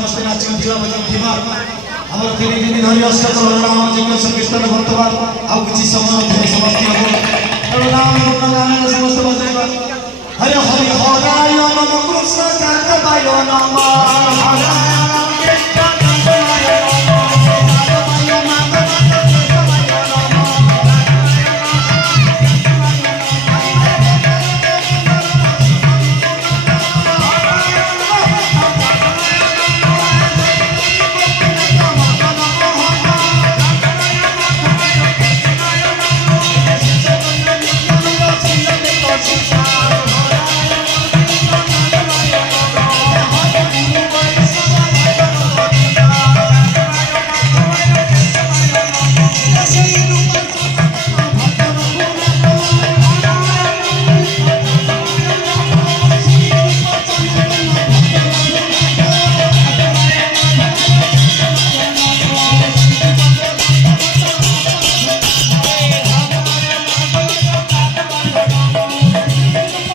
ସମସ୍ତେ ନାଚି ଉଠିବା ଥିବା ଆମର 3 ଦିନ ଧରି ଅଷ୍ଟକଳର ନାମ ଯଜ୍ଞ ସଂକୀର୍ତ୍ତନ ବର୍ତ୍ତମାନ ଆଉ କିଛି ସମୟ ମଧ୍ୟରେ ସମାପ୍ତି ହେବ ତେଣୁ ନାମ ଗୁଣଗାନରେ ସମସ୍ତେ ବଜାଇବା ହରି ହରି ହରାୟ ନମ କୃଷ୍ଣ ଜାତ ବାୟ ନମ ହରାୟ